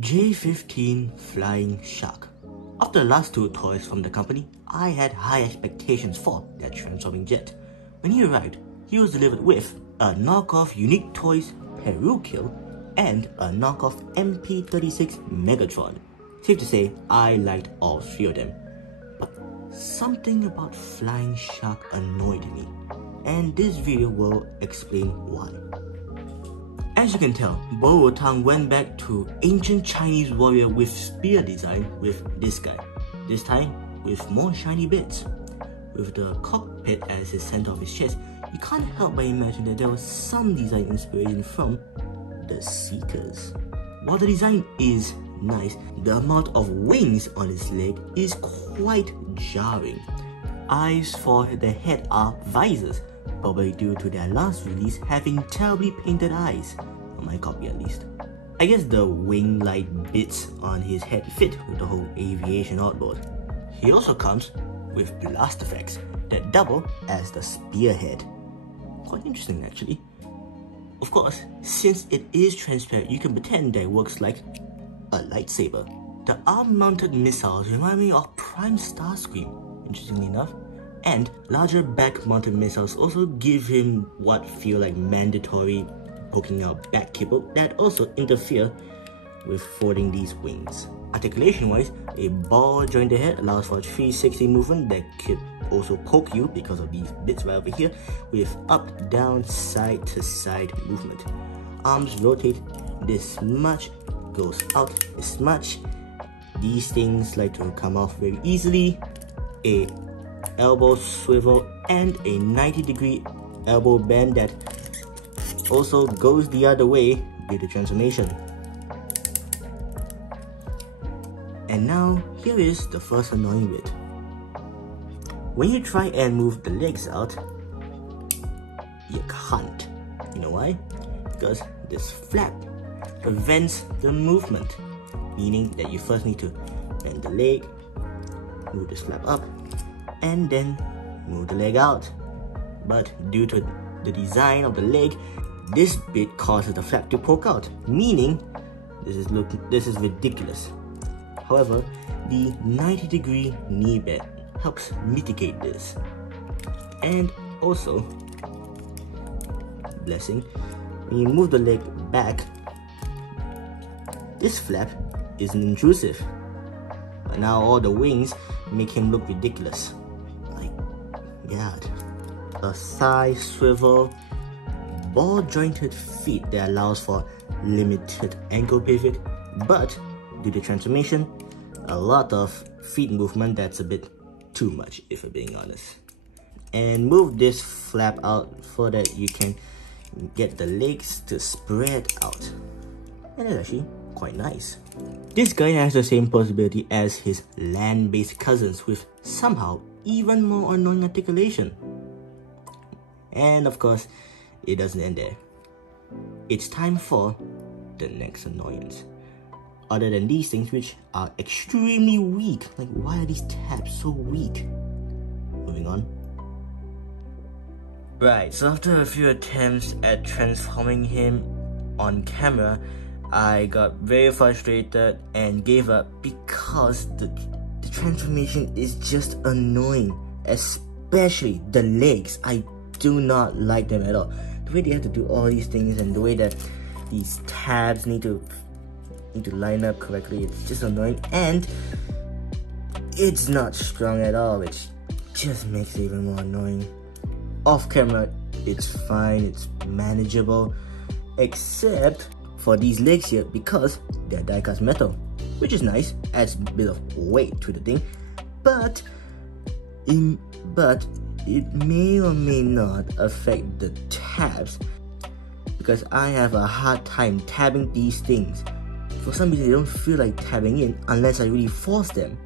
J-15 Flying Shark. After the last two toys from the company, I had high expectations for that transforming jet. When he arrived, he was delivered with a knockoff Unique Toys Perukill and a knockoff MP36 Megatron. Safe to say, I liked all three of them. But something about Flying Shark annoyed me, and this video will explain why. As you can tell, Bo Rotang went back to ancient Chinese warrior with spear design with this guy. This time with more shiny bits. With the cockpit as the center of his chest, you can't help but imagine that there was some design inspiration from the Seekers. While the design is nice, the amount of wings on his leg is quite jarring. Eyes for the head are visors, probably due to their last release having terribly painted eyes, on my copy at least. I guess the wing-like bits on his head fit with the whole aviation outboard. He also comes with blast effects that double as the spearhead. Quite interesting actually. Of course, since it is transparent, you can pretend that it works like a lightsaber. The arm-mounted missiles remind me of Prime Starscream, interestingly enough. And larger back-mounted missiles also give him what feel like mandatory poking out back cable that also interfere with folding these wings. Articulation-wise, a ball-jointed head allows for a 360 movement that could also poke you because of these bits right over here with up, down, side to side movement. Arms rotate this much, goes out this much. These things like to come off very easily. A elbow swivel and a 90-degree elbow bend that also goes the other way due to transformation. And now here is the first annoying bit. When you try and move the legs out, you can't. You know why? Because this flap prevents the movement, meaning that you first need to bend the leg, move this flap up, and then move the leg out. But due to the design of the leg, this bit causes the flap to poke out, meaning this is ridiculous. However, the 90-degree knee bend helps mitigate this. And also, blessing, when you move the leg back, this flap isn't intrusive. But now all the wings make him look ridiculous. Like, God. A side swivel, ball-jointed feet that allows for limited ankle pivot, but due to transformation, a lot of feet movement that's a bit too much if we're being honest. And move this flap out so that you can get the legs to spread out. And it's actually quite nice. This guy has the same possibility as his land-based cousins with somehow even more annoying articulation. And of course, it doesn't end there. It's time for the next annoyance. Other than these things which are extremely weak. Like, why are these tabs so weak? Moving on. Right, so after a few attempts at transforming him on camera, I got very frustrated and gave up because the transformation is just annoying. Especially the legs. I do not like them at all. The way they have to do all these things and the way that these tabs need to line up correctly, it's just annoying, and it's not strong at all, which just makes it even more annoying. Off camera, it's fine, it's manageable, except for these legs here because they're die-cast metal, which is nice, adds a bit of weight to the thing, but it may or may not affect the tabs because I have a hard time tabbing these things. For some reason, they don't feel like tabbing in unless I really force them,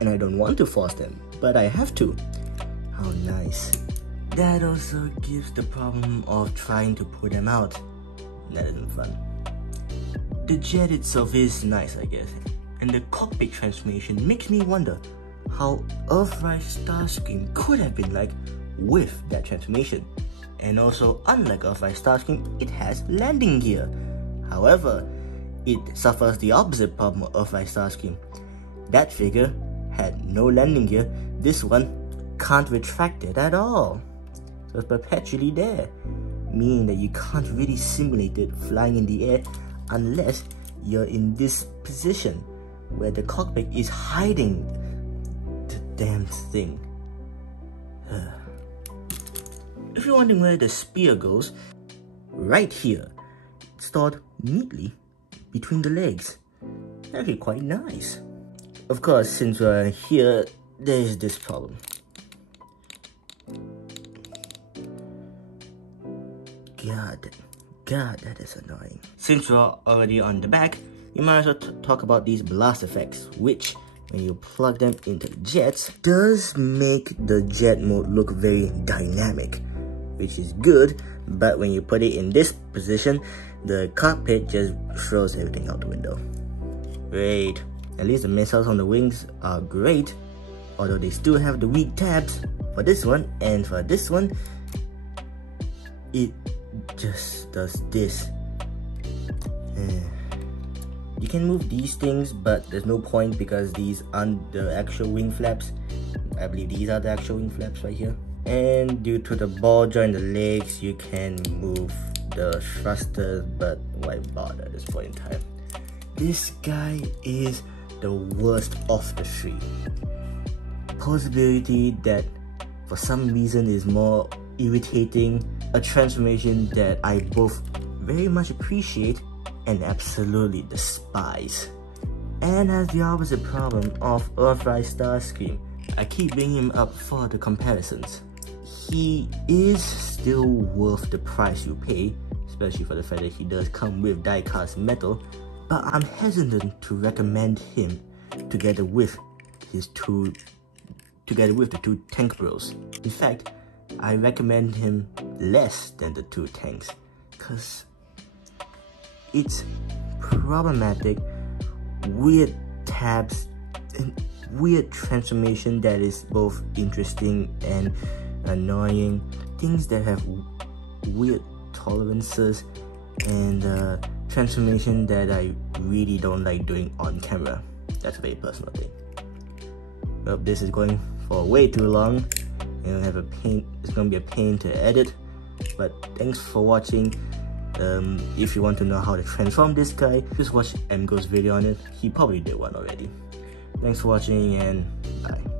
and I don't want to force them, but I have to. How nice. That also gives the problem of trying to pull them out. That isn't fun. The jet itself is nice, I guess, and the cockpit transformation makes me wonder how Earthrise Starscream could have been like with that transformation. And also, unlike Earthrise Starscream, it has landing gear. However, it suffers the opposite problem of Earthrise Starscream. That figure had no landing gear. This one can't retract it at all. So it's perpetually there, meaning that you can't really simulate it flying in the air unless you're in this position where the cockpit is hiding the damn thing. If you're wondering where the spear goes, right here, stored neatly between the legs. Actually quite nice. Of course, since we're here, there's this problem. God, that is annoying. Since we're already on the back, you might as well talk about these blast effects, which, when you plug them into the jets, does make the jet mode look very dynamic, which is good, but when you put it in this position, the cockpit just throws everything out the window. Great. At least the missiles on the wings are great, although they still have the weak tabs for this one, and for this one, it just does this. You can move these things, but there's no point because these aren't the actual wing flaps. I believe these are the actual wing flaps right here. And due to the ball joint in the legs, you can move the thrusters, but why bother at this point in time? This guy is the worst of the three. Possibility that for some reason is more irritating, a transformation that I both very much appreciate and absolutely despise. And has the opposite problem of Earthrise Starscream. I keep bringing him up for the comparisons. He is still worth the price you pay, especially for the fact that he does come with die-cast metal, but I'm hesitant to recommend him together with the two tank bros. In fact, I recommend him less than the two tanks, cause it's problematic, weird tabs, and weird transformation that is both interesting and annoying, things that have weird tolerances, and transformation that I really don't like doing on camera. That's a very personal thing. Well, this is going for way too long. It's gonna be a pain to edit, but thanks for watching. If you want to know how to transform this guy, just watch MGo's video on it. He probably did one already. Thanks for watching, and bye.